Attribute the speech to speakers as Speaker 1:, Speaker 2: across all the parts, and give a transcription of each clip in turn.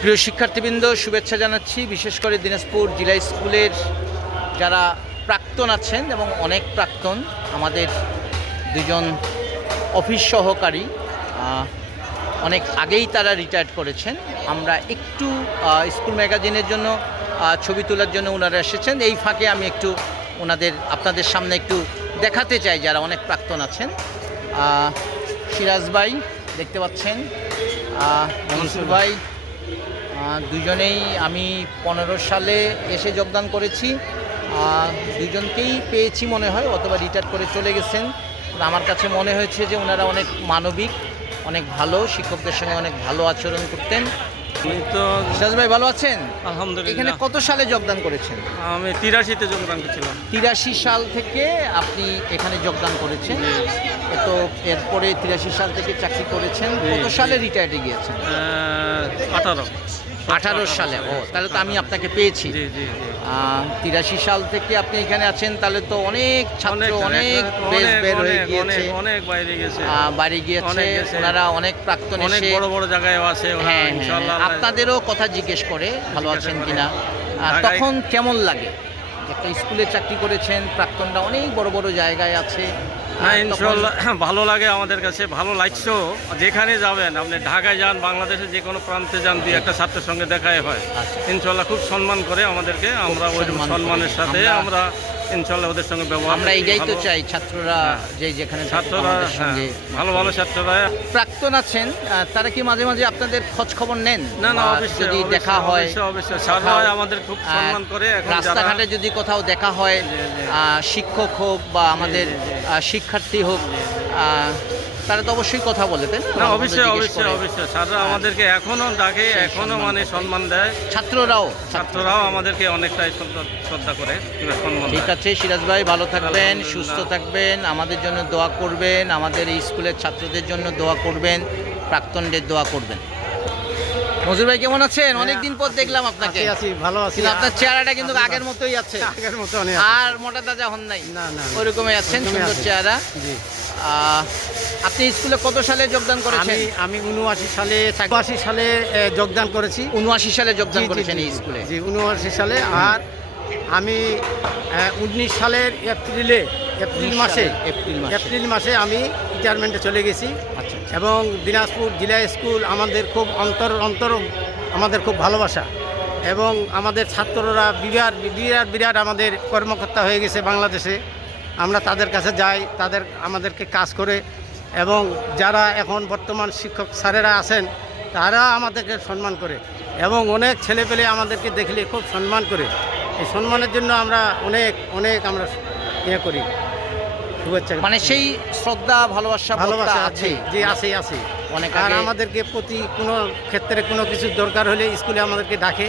Speaker 1: প্রিয় শিক্ষার্থীবৃন্দ শুভেচ্ছা জানাচ্ছি। বিশেষ করে দিনাজপুর জেলা স্কুলের যারা প্রাক্তন আছেন এবং অনেক প্রাক্তন আমাদের দুজন অফিস সহকারী অনেক আগেই তারা রিটায়ার্ড করেছেন। আমরা একটু স্কুল ম্যাগাজিনের জন্য ছবি তোলার জন্য ওনারা এসেছেন। এই ফাঁকে আমি একটু ওনাদের আপনাদের সামনে একটু দেখাতে চাই যারা অনেক প্রাক্তন আছেন। সিরাজ ভাই দেখতে পাচ্ছেন। মনসুর ভাই দুজনেই আমি পনেরো সালে এসে যোগদান করেছি। দুজনকেই পেয়েছি মনে হয় অথবা রিটায়ার করে চলে গেছেন। আমার কাছে মনে হয়েছে যে ওনারা অনেক মানবিক অনেক ভালো শিক্ষকদের সঙ্গে অনেক ভালো আচরণ করতেন।
Speaker 2: তো
Speaker 1: সিরাজ ভাই ভালো আছেন? এখানে কত সালে যোগদান করেছেন?
Speaker 2: আমি তিরাশিতে যোগদান করছিলাম।
Speaker 1: তিরাশি সাল থেকে আপনি এখানে যোগদান করেছেন। তো এরপরে তিরাশি সাল থেকে চাকরি করেছেন। কত সালে রিটায়ার্ডে গিয়েছেন?
Speaker 2: আঠারো।
Speaker 1: আঠারো সালে। ও তাহলে তো আমি আপনাকে পেয়েছি। তিরাশি সাল থেকে আপনি এখানে আছেন তাহলে তো অনেক ছাত্র অনেক বেশ বের হয়ে গিয়েছে।
Speaker 2: অনেক বাইরে গেছে।
Speaker 1: বাড়ি গিয়েছে ওনারা অনেক প্রাক্তন
Speaker 2: অনেক বড় বড় জায়গায় আছে
Speaker 1: হ্যাঁ হ্যাঁ আপনাদেরও কথা জিজ্ঞেস করে ভালো আছেন। কিনা। তখন কেমন লাগে? একটা স্কুলে চাকরি করেছেন প্রাক্তনরা অনেক বড় বড় জায়গায় আছে।
Speaker 2: হ্যাঁ ইনশাল্লাহ ভালো লাগে আমাদের কাছে ভালো লাগছে যেখানে যাবেন আপনি ঢাকায় যান বাংলাদেশে যে কোনো প্রান্তে যান দুই একটা ছাত্রের সঙ্গে দেখাই হয়।
Speaker 1: আচ্ছা।
Speaker 2: ইনশাল্লাহ খুব সম্মান করে আমাদেরকে আমরা ওই
Speaker 1: সম্মান
Speaker 2: সম্মানের সাথে
Speaker 1: আমরা
Speaker 2: ইনশাল্লাহ ওদের সঙ্গে ব্যবহার
Speaker 1: আমরা এইটাই তো চাই ছাত্ররা
Speaker 2: হ্যাঁ।
Speaker 1: যে যেখানে
Speaker 2: ছাত্ররা হ্যাঁ,
Speaker 1: সঙ্গে।
Speaker 2: ভালো ভালো ছাত্ররা
Speaker 1: প্রাক্তন আছেন তারা কি মাঝে মাঝে আপনাদের খোঁজ খবর নেন?
Speaker 2: না না অবশ্যই
Speaker 1: যদি দেখা হয়
Speaker 2: অবশ্যই অবশ্যই। স্যাররা আমাদের খুব সম্মান করে
Speaker 1: রাস্তাঘাটে যদি কোথাও দেখা হয় শিক্ষক হোক বা আমাদের শিক্ষার্থী হোক তারা তো অবশ্যই কথা বলে তাই না?
Speaker 2: অবশ্যই অবশ্যই অবশ্যই। স্যাররা আমাদেরকে এখনও ডাকে
Speaker 1: সেই এখনও
Speaker 2: মানে। সম্মান দেয়।
Speaker 1: ছাত্ররাও
Speaker 2: ছাত্ররাও আমাদেরকে অনেকটাই শ্রদ্ধা- করে কিংবা সম্মান
Speaker 1: ঠিক আছে সিরাজ ভাই ভালো থাকবেন সুস্থ থাকবেন আমাদের জন্য দোয়া করবেন আমাদের এই স্কুলের ছাত্রদের জন্য দোয়া করবেন প্রাক্তনদের দোয়া করবেন। মজুর ভাই কেমন আছেন? অনেকদিন পর দেখলাম আপনাকে।
Speaker 3: আছি ভালো আছি।
Speaker 1: আপনার চেহারাটা কিন্তু আগের মতোই আছে।
Speaker 3: আগের মতো
Speaker 1: আর মোটা তাজা হন নাই।
Speaker 3: না, না।
Speaker 1: ওইরকমই আছেন সুন্দর চেহারা।
Speaker 3: জি।
Speaker 1: আপনি স্কুলে কত সালে যোগদান করেছেন?
Speaker 3: আমি আমি উনআশি সালে আশি সালে যোগদান করেছি।
Speaker 1: উনআশি সালে যোগদান করেছেন এই স্কুলে?
Speaker 3: জি উনআশি সালে। আর আমি উনিশ সালের এপ্রিলে এপ্রিল মাসে
Speaker 1: এপ্রিল মাসে।
Speaker 3: এপ্রিল মাসে আমি রিটায়ারমেন্টে চলে গেছি।
Speaker 1: আচ্ছা আচ্ছা।
Speaker 3: এবং দিনাজপুর জেলা স্কুল আমাদের খুব অন্তর অন্তর আমাদের খুব ভালোবাসা। এবং আমাদের ছাত্ররা বিরাট বিরাট বিরাট আমাদের কর্মকর্তা হয়ে গেছে বাংলাদেশে। আমরা তাদের কাছে যাই তাদের আমাদেরকে কাজ করে এবং যারা এখন বর্তমান শিক্ষক স্যারেরা আছেন তারা আমাদেরকে সম্মান করে এবং অনেক ছেলেপেলে আমাদেরকে দেখলে খুব সম্মান করে। এই সম্মানের জন্য আমরা অনেক অনেক আমরা ইয়ে করি। শুভেচ্ছা।
Speaker 1: মানে সেই শ্রদ্ধা ভালোবাসা
Speaker 3: ভালোবাসা আছে
Speaker 1: আছে
Speaker 3: জি আছে আছে
Speaker 1: অনেক
Speaker 3: আর আমাদেরকে প্রতি কোনো ক্ষেত্রে কোনো কিছু দরকার হলে স্কুলে আমাদেরকে ডাকে।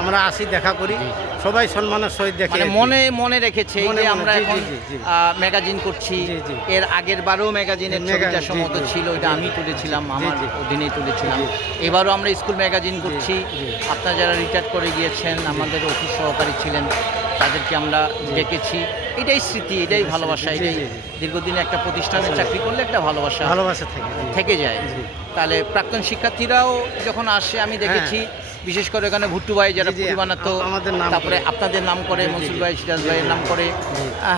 Speaker 3: আমরা আসি দেখা করি। সবাই সম্মানের সহিত দেখে
Speaker 1: মানে। মনে মনে রেখেছে এই যে আমরা এখন। ম্যাগাজিন করছি। এর আগের বারও ম্যাগাজিনের
Speaker 3: ম্যাগা-
Speaker 1: ছবিটা
Speaker 3: জি,
Speaker 1: সম্ভবত ছিল ওইটা আমি। তুলেছিলাম আমার। অধীনে তুলেছিলাম এবারও আমরা স্কুল ম্যাগাজিন করছি। আপনারা যারা রিটায়ার করে গিয়েছেন আমাদের অফিস সহকারী ছিলেন তাদেরকে আমরা ডেকেছি এটাই স্মৃতি এটাই ভালোবাসা এটাই। দীর্ঘদিন একটা প্রতিষ্ঠানে চাকরি করলে একটা ভালোবাসা
Speaker 3: ভালোবাসা থাকে।
Speaker 1: থেকে যায় তাহলে প্রাক্তন শিক্ষার্থীরাও যখন আসে আমি দেখেছি বিশেষ করে এখানে ভুট্টু ভাই যারা
Speaker 3: হ্যাঁ।
Speaker 1: পুরি বানাতো তারপরে আপনাদের নাম করে মনসুর ভাই সিরাজ ভাইয়ের নাম করে।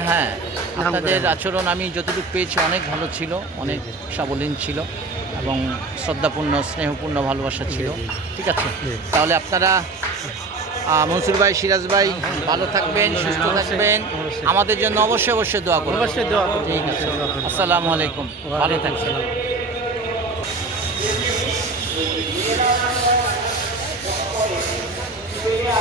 Speaker 1: হ্যাঁ আপনাদের আচরণ আমি যতটুকু পেয়েছি অনেক ভালো ছিল অনেক সাবলীন ছিল এবং শ্রদ্ধাপূর্ণ স্নেহপূর্ণ ভালোবাসা ছিল। ঠিক আছে? তাহলে আপনারা মনসুর ভাই সিরাজ ভাই ভালো থাকবেন সুস্থ থাকবেন। আমাদের জন্য অবশ্যই অবশ্যই দোয়া করবেন।
Speaker 3: অবশ্যই দোয়া করব।
Speaker 1: ঠিক আছে। আসসালামু আলাইকুম। ভালো থাকবেন
Speaker 3: আসসালাম।
Speaker 1: তাহলে